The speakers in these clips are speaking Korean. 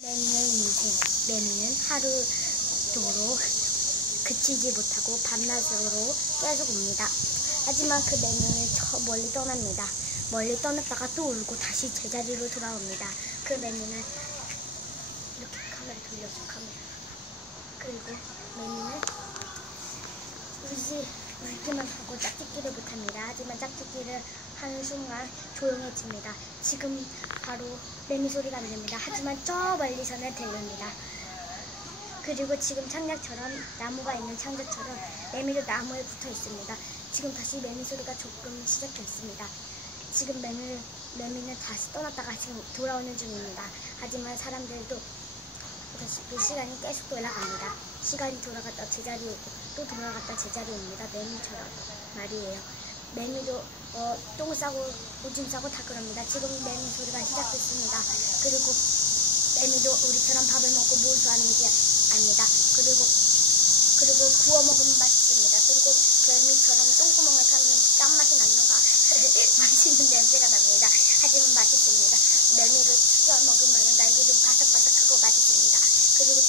매미의 인생. 매미는 하루도록 그치지 못하고 밤낮으로 계속 옵니다. 하지만 그 매미는 저 멀리 떠납니다. 멀리 떠났다가 또 울고 다시 제자리로 돌아옵니다. 그 매미는 이렇게 카메라 돌려서 카메라. 그리고 매미는 울기만 하고 짝짓기를 못합니다. 하지만 짝짓기를 하는 순간 조용해집니다. 지금 바로 매미 소리가 들립니다. 하지만 저 멀리서는 들립니다. 그리고 지금 창작처럼 나무가 있는 창자처럼 매미도 나무에 붙어 있습니다. 지금 다시 매미 소리가 조금 시작했습니다. 지금 매미는 다시 떠났다가 지금 돌아오는 중입니다. 하지만 사람들도 그 시간이 계속 돌아갑니다. 시간이 돌아갔다 제자리 오고 또 돌아갔다 제자리 옵니다. 매미처럼 말이에요. 매미도 똥 싸고 오줌 싸고 다 그럽니다. 지금 매미 소리가 시작됐습니다. 그리고 매미도 우리처럼 밥을 먹고 뭘 좋아하는지 압니다. 그리고 구워 먹으면 맛있습니다. 그리고 매미처럼 똥구멍을 파면 짠맛이 나는가 맛있는 냄새가 납니다. 하지만 맛있습니다. 매미를 튀겨 먹으면 날개도 바삭바삭하고 맛있습니다. 그리고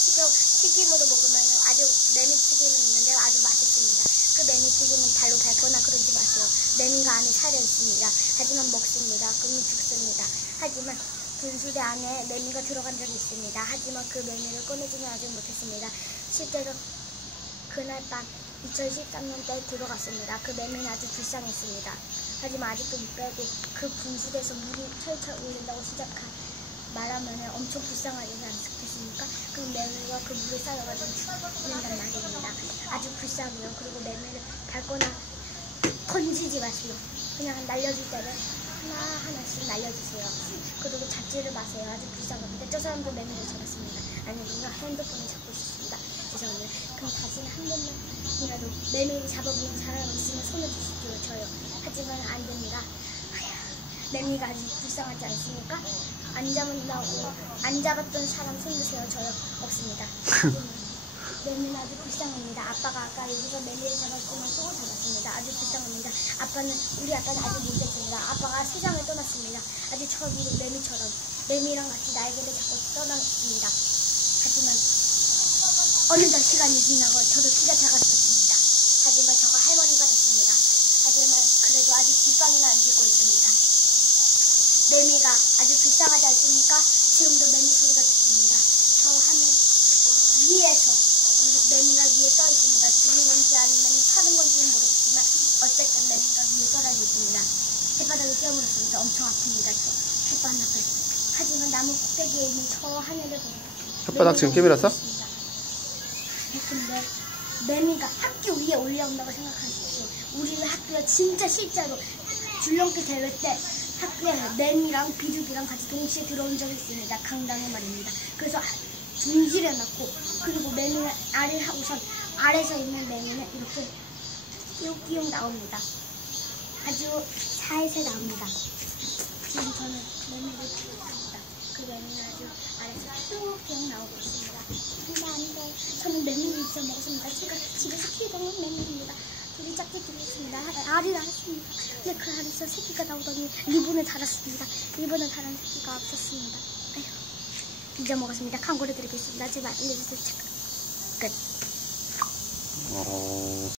튀김으로 먹으면 아주 매미 튀김이 있는데 아주 맛있습니다. 그 매미 튀김은 발로 밟거나 그러지 마세요. 매미가 안에 살이 있습니다. 하지만 먹습니다. 그러면 죽습니다. 하지만 분수대 안에 매미가 들어간 적이 있습니다. 하지만 그 매미를 꺼내지는 아직 못했습니다. 실제로 그날 밤 2013년대에 들어갔습니다. 그 매미는 아주 불쌍했습니다. 하지만 아직도 못 빼고 그 분수대에서 물이 철철 올린다고 말하면 엄청 불쌍하지 않겠습니까? 그 매미가 그 물에 쌓여가지고 죽는단 말입니다. 아주 불쌍해요. 그리고 매미를 밟거나 던지지 마세요. 그냥 날려줄 때는 하나하나씩 날려주세요. 그리고 잡지를 마세요. 아주 불쌍합니다. 저 사람도 매미를 잡았습니다. 아니, 누가 핸드폰을 잡고 있습니다. 죄송합니다. 그럼 다시는 한 번만이라도 매미를 잡아보는 사람이 있으면 손을 주십시오. 저요. 하지만 안 됩니다. 매미가 아주 불쌍하지 않습니까? 안 잡았던 사람 손 드세요. 저요. 없습니다. 매미는 아주 불쌍합니다. 아빠가 아까 여기서 매미를 잡았지만 또 잡았습니다. 아주 불쌍합니다. 우리 아빠는 아주 못됐습니다. 아빠가 세상을 떠났습니다. 아주 저기로 매미처럼 매미랑 같이 날개를 잡고 떠났습니다. 하지만 어느덧 시간이 지나고 저도 키가 작았었습니다. 하지만 저가 할머니가 됐습니다. 하지만 그래도 아직 뒷방에는 안 짓고 있습니다. 매미가 아주 불쌍하지 않습니까? 지금도 매미 소리가 듣습니다. 저 하늘 위에서 매미가 위에 떠 있습니다. 죽은 건지 아니면 사는 건지는 모르겠지만 어쨌든 매미가 위에 떠다니고 있습니다. 햇바닥을 깨물었습니다. 엄청 아픕니다. 저 햇바닥을. 하지만 나무 꼭대기에 있는 저 하늘을 보고 혓바닥 지금 깨물었어? 근데 매미가 학교 위에 올라온다고 생각하십시오. 우리 학교가 진짜 실제로 줄넘기 대회 때 학교에 매미랑 비둘기랑 같이 동시에 들어온 적이 있습니다. 강당에 말입니다. 그래서 중지해놨고 그리고 매미는 우선 아래서 있는 매미는 이렇게 띄우띄우 나옵니다. 아주 살살 나옵니다. 지금 저는 매미를 키웠습니다. 그 매미는 아주 아래서 띄우띄우 나오고 있습니다. 근데 아닌데 저는 매미를 진짜 먹었습니다. 제가 집에서 키우던 매미입니다. 둘이 짝짓기를 했습니다. 알을 낳았습니다. 근데 그 알에서 새끼가 나오더니 리본을 달았습니다. 리본을 달은 새끼가 없었습니다. 아휴, 잊어먹었습니다. 광고를 드리겠습니다. 제발 알려주세요. 끝.